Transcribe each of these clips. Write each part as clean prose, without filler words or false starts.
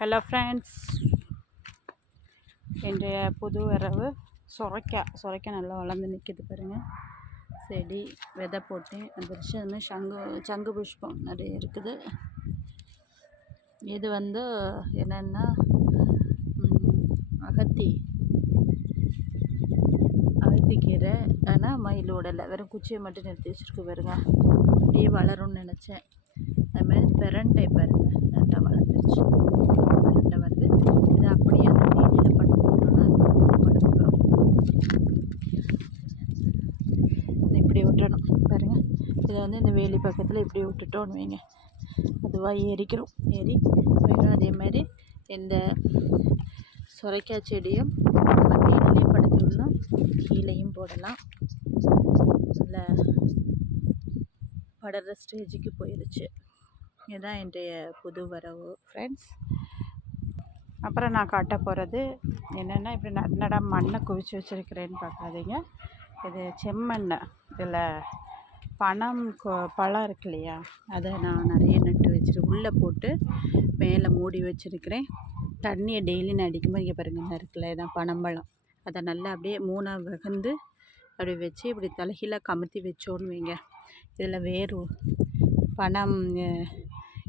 Hello friends, இன்றைய புது வரவு சுரைக்காய் நல்லா வளர்ந்து நிற்கிது பாருங்கள். செடி விதை போட்டேன் வந்துருச்சு. அதுமாதிரி சங்கு புஷ்பம் நிறைய இருக்குது. இது என்னென்னா அகத்திக்கீரை. ஆனால் மயில் உடலை வெறும் குச்சியை மட்டும் நிறுத்தி வச்சுருக்கு பாருங்க. அப்படியே வளரும்னு நினச்சேன். அதுமாதிரி பிரண்டை பாருங்கள் நல்லா வளர்ந்துருச்சு. பிரண்டை வந்து இதை அப்படியே அந்த வெயிலில் படுத்துட்டோன்னா படுத்துக்கிறோம். இப்படி விட்டுறணும் பாருங்கள். இதை இந்த வேலி பக்கத்தில் இப்படி விட்டுட்டோன்னு வைங்க, அதுவாக ஏறி போயிடும். அதேமாதிரி இந்த சுரைக்காய் செடியும் நம்ம மேலேயும் படுத்துடலாம், கீழேயும் போடலாம். நல்ல படுற ஸ்டேஜுக்கு போயிடுச்சு. இதுதான் இன்றைய புது வரவு ஃப்ரெண்ட்ஸ். அப்புறம் நான் காட்ட போகிறது என்னென்னா, இப்படி நட மண்ணை குவிச்சு வச்சுருக்கிறேன்னு பார்க்காதீங்க. இது செம்மண்ணை. இதில் பழம் இருக்கு இல்லையா, அதை நான் நிறைய நட்டு வச்சுருக்கேன். உள்ளே போட்டு மேலே மூடி வச்சுருக்கிறேன். தண்ணியை டெய்லி நான் அடிக்கும்போது இங்கே பாருங்கள், இந்த இருக்குல்ல, இதான் பனம்பழம். அதை நல்லா அப்படியே மூணாக வகுந்து அப்படி வச்சு இப்படி தலைகீழாக கமுத்தி வச்சோன்னு வைங்க, இதில் வேறு பனம்.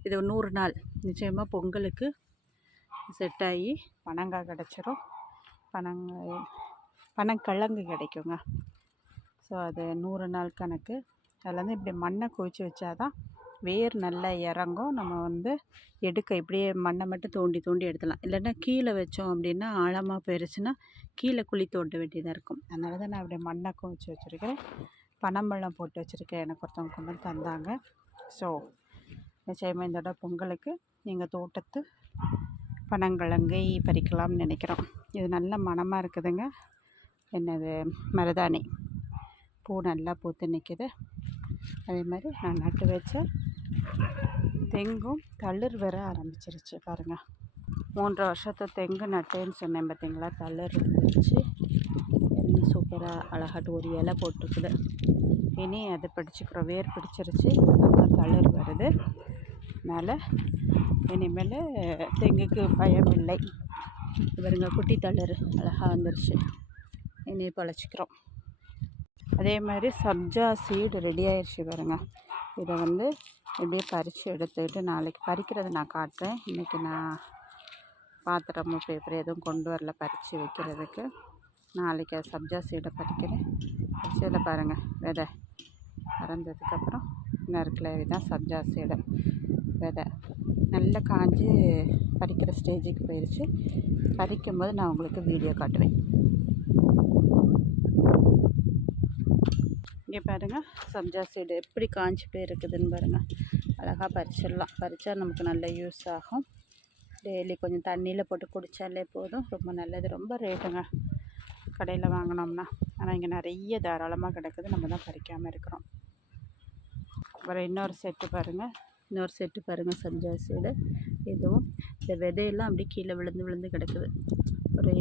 இது 100 நாள் நிச்சயமாக பொங்கலுக்கு செட் ஆகி பனங்காய் கிடச்சிரும். பனங்கிழங்கு கிடைக்குங்க. ஸோ அது 100 நாள் கணக்கு. அதில் இப்படி மண்ணை குவிச்சு வச்சாதான் வேர் நல்லா இறங்கும். நம்ம இப்படியே மண்ணை மட்டும் தோண்டி எடுத்துடலாம். இல்லைன்னா கீழே வச்சோம் அப்படின்னா ஆழமாக போயிடுச்சுன்னா கீழே குழி தோண்ட வேண்டியதாக இருக்கும். அதனால தான் நான் அப்படியே மண்ணை குவிச்சு வச்சுருக்கிறேன். பனம்பழம் போட்டு வச்சுருக்கேன். எனக்கு ஒருத்தவங்க கொண்டு வந்து தந்தாங்க. ஸோ நிச்சயமாக இந்த பொங்கலுக்கு நீங்கள் தோட்டத்து பனங்கிழங்கை பறிக்கலாம்னு நினைக்கிறோம். இது நல்ல மணமாக இருக்குதுங்க. என்னது மருதாணி பூ நல்லா பூத்து நிற்கிது. அதே மாதிரி நான் நட்டு வச்ச தெங்கும் தளிர் வர ஆரம்பிச்சிருச்சு பாருங்கள். 3 வருஷத்து தெங்கு நட்டேன்னு சொன்னேன் பார்த்தீங்களா, தளிர் வந்துருச்சு. சூப்பராக அழகாட்டு ஒரு இலை போட்டிருக்குது. இனி அதை பிடிச்சிக்கிறோம். வேர் பிடிச்சிருச்சு, அதெல்லாம் தளிர் வருது. அதனால் இனிமேல் தெங்குக்கு பயம் இல்லை. பாருங்க, குட்டி தளிர் அழகாக வந்துருச்சு. இனி பழச்சிக்கிறோம். அதே மாதிரி சப்ஜா சீடு ரெடி ஆயிடுச்சு பாருங்கள். இதை எப்படியே பறித்து எடுத்துக்கிட்டு நாளைக்கு பறிக்கிறத நான் காட்டுறேன். இன்றைக்கி நான் பாத்திரமும் பேப்பர் எதுவும் கொண்டு வரல பறித்து வைக்கிறதுக்கு. நாளைக்கு சப்ஜா சீடை பறிக்கிறேன். பறிச்சதில் பாருங்கள், விதை பறந்ததுக்கப்புறம் இன்னும் இருக்குல்ல, இதுதான் சப்ஜா சீடை விதை. நல்லா காஞ்சி பறிக்கிற ஸ்டேஜுக்கு போயிடுச்சு. பறிக்கும்போது நான் உங்களுக்கு வீடியோ காட்டுவேன். இங்கே பாருங்கள், சப்ஜா சீடு எப்படி காஞ்சி போயிருக்குதுன்னு பாருங்கள். அழகாக பறிச்சிடலாம். பறித்தா நமக்கு நல்ல யூஸ் ஆகும். டெய்லி கொஞ்சம் தண்ணியில் போட்டு குடித்தாலே போதும், ரொம்ப நல்லது. ரொம்ப ரேட்டுங்க கடையில் வாங்கினோம்னா. ஆனால் இங்கே நிறைய தாராளமாக கிடக்குது, நம்ம தான் பறிக்காமல் இருக்கிறோம். அப்புறம் இன்னொரு செட்டு பாருங்கள், சப்ஜா சீடு. இதுவும் இந்த விதையெல்லாம் அப்படியே கீழே விழுந்து கிடக்குது.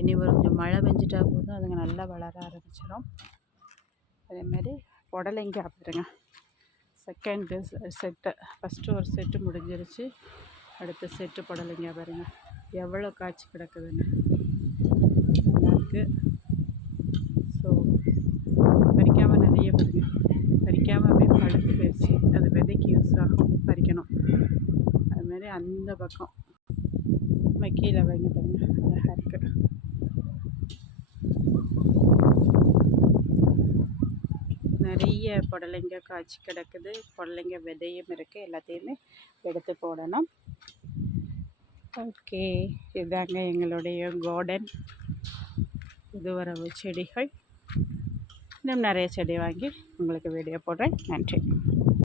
இனி கொஞ்சம் மழை பெஞ்சிட்டா போதும், அதுங்க நல்லா வளர ஆரம்பிச்சிடும். அதேமாதிரி புடலைங்காய் பாருங்க, செகண்டு செட்டு. ஃபஸ்ட்டு ஒரு செட்டு முடிஞ்சிருச்சு, அடுத்த செட்டு புடலைங்காய் பாருங்கள் எவ்வளோ காய்ச்சி கிடக்குதுன்னு. நல்லாயிருக்கு. ஸோ பறிக்காமல் நிறைய பாருங்கள், பறிக்காமல் அப்படியே பழுத்து போயிடுச்சு. அது விதைக்கு யூஸ் ஆகும், பறிக்கணும். அதுமாதிரி அந்த பக்கம் கீழே வாங்கி பாருங்கள், அழகாக இருக்குது. நிறைய புடலைங்க காய்ச்சி கிடக்குது. புடலைங்க விதையும் இருக்குது. எல்லாத்தையுமே எடுத்து போடணும். ஓகே, இதுதாங்க எங்களுடைய கார்டன் புதுவரவு செடிகள். இன்னும் நிறைய செடி வாங்கி உங்களுக்கு வீடியோ போடுறேன். நன்றி.